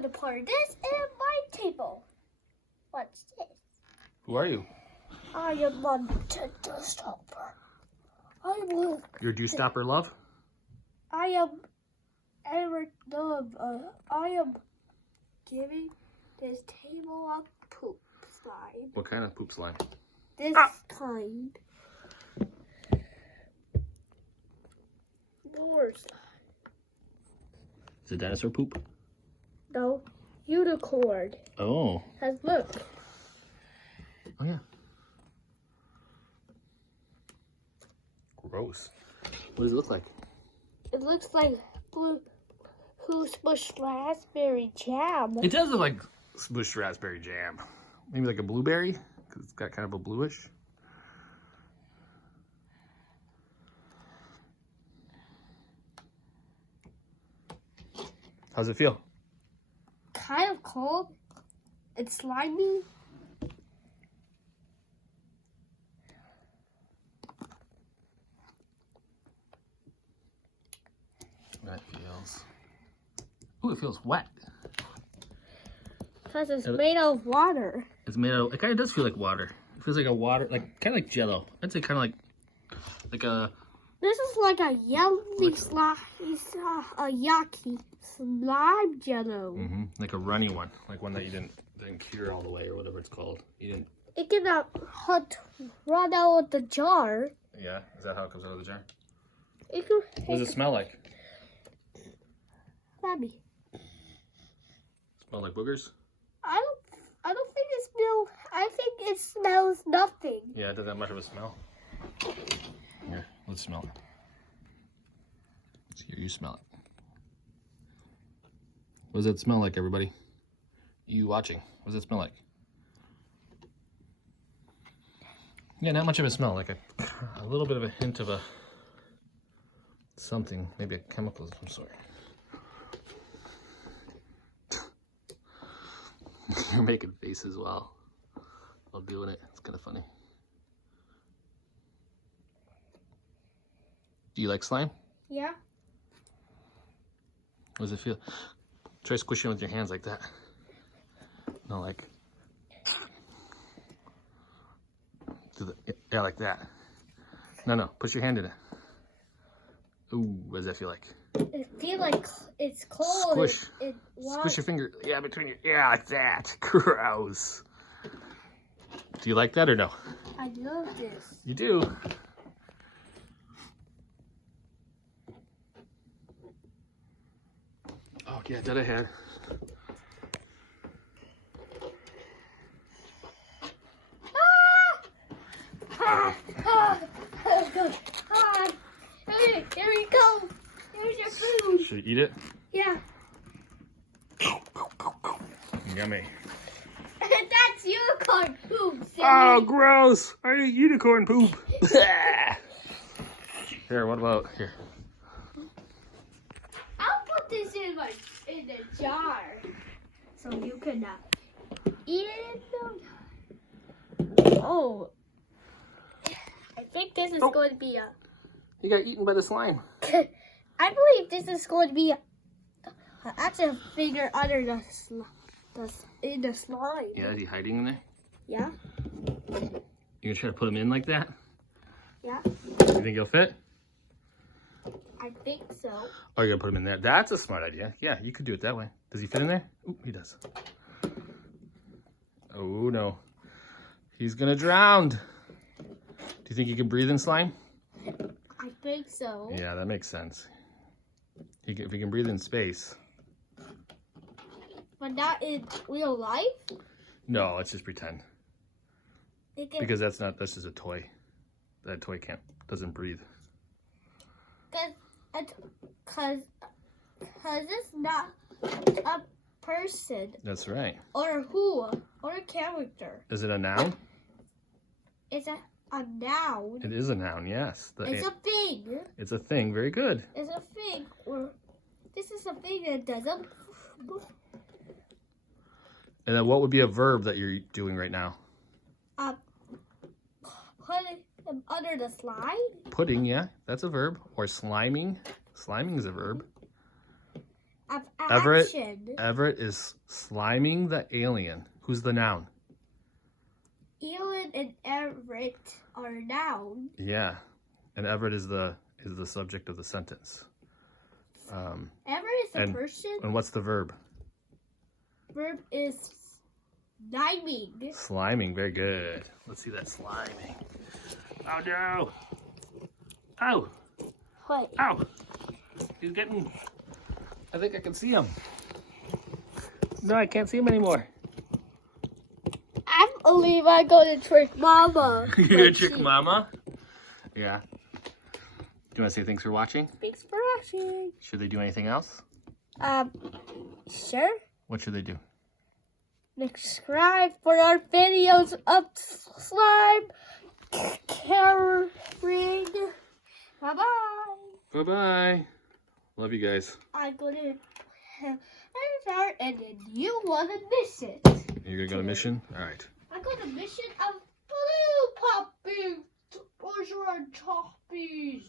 going to pour this in my table. What's this? Who are you? I am a Nintendo stopper. Your do stopper love? I am Everett. I am giving this table a poop slime. What kind of poop slime? This kind. More slime. Is it dinosaur poop? No, unicorn. Oh. Cause look. Oh yeah. Gross. What does it look like? It looks like blue. Who's smushed raspberry jam? It does look like smushed raspberry jam. Maybe like a blueberry, because it's got kind of a bluish. How's it feel? Kind of cold. It's slimy. That feels... Ooh, it feels wet. Because it's made out of water. It's made out of... It kind of does feel like water. It feels like a water... Like, kind of like Jell-O. I'd say kind of like a... This is like a yummy slime, a yucky slime Jell-O. Like a runny one. Like one that you didn't cure all the way or whatever it's called. You didn't... It can run out of the jar. Yeah? Is that how it comes out of the jar? It can, What does it smell like? Slimy. Smell like boogers? I don't think it smells. I think it smells nothing. Yeah, it doesn't have much of a smell. Here, let's smell it. Let's hear you smell it. What does it smell like, everybody? You watching? What does it smell like? Yeah, not much of a smell. Like a little bit of a hint of a something, maybe a chemical of some sort. You're making faces while doing it. It's kind of funny. Do you like slime? Yeah. What does it feel? Try squishing with your hands like that. No, like... Yeah, like that. No, push your hand in it. Ooh, what does that feel like? It feels like it's cold. Squish. Squish Squish your finger. Yeah, between your... Yeah, like that. Gross. Do you like that or no? I love this. You do? Oh, yeah, that I had. Hey, here we go. Here's your food. Should you eat it? Yeah. Yummy. That's unicorn poop. Silly. Oh, gross! I eat unicorn poop. Here, what about here? I'll put this in the jar so you can eat it. Oh, I think this is going to be a. You got eaten by the slime. I believe this is going to be actually a finger under in the slime. Yeah, is he hiding in there? Yeah. You gonna try to put him in like that? Yeah. You think he'll fit? I think so. Oh, you're gonna put him in there. That's a smart idea. Yeah, you could do it that way. Does he fit in there? Ooh, he does. Oh no. He's gonna drown. Do you think he can breathe in slime? I think so. Yeah, that makes sense. If he can breathe in space. But not in real life? No, let's just pretend. Because that's just a toy. That toy doesn't breathe. Cause it's not a person. That's right. Or a character. Is it a noun? It's a noun. It is a noun, yes. It's a thing. It's a thing, very good. It's a thing. Or this is a thing that doesn't. And then what would be a verb that you're doing right now? Put them under the slime. Putting, yeah, that's a verb. Or sliming. Sliming is a verb. of Everett. action. Everett is sliming the alien. Who's the noun? Elon and Everett are noun. Yeah, and Everett is the subject of the sentence. Everett is the person. And what's the verb? Verb is sliming. Sliming, very good. Let's see that sliming. Oh no! Oh! What? Ow! He's getting. I think I can see him. No, I can't see him anymore. I believe I'm going to trick Mama. You're gonna trick Mama? Yeah. Do you want to say thanks for watching? Thanks for watching. Should they do anything else? Sure. What should they do? Subscribe for our videos of slime caring. Bye-bye. Bye-bye. Love you guys. I'm going to start, and then you want to miss it. You're going to go to mission? All right. I'm going to mission of blue puppies. Those are our choppies.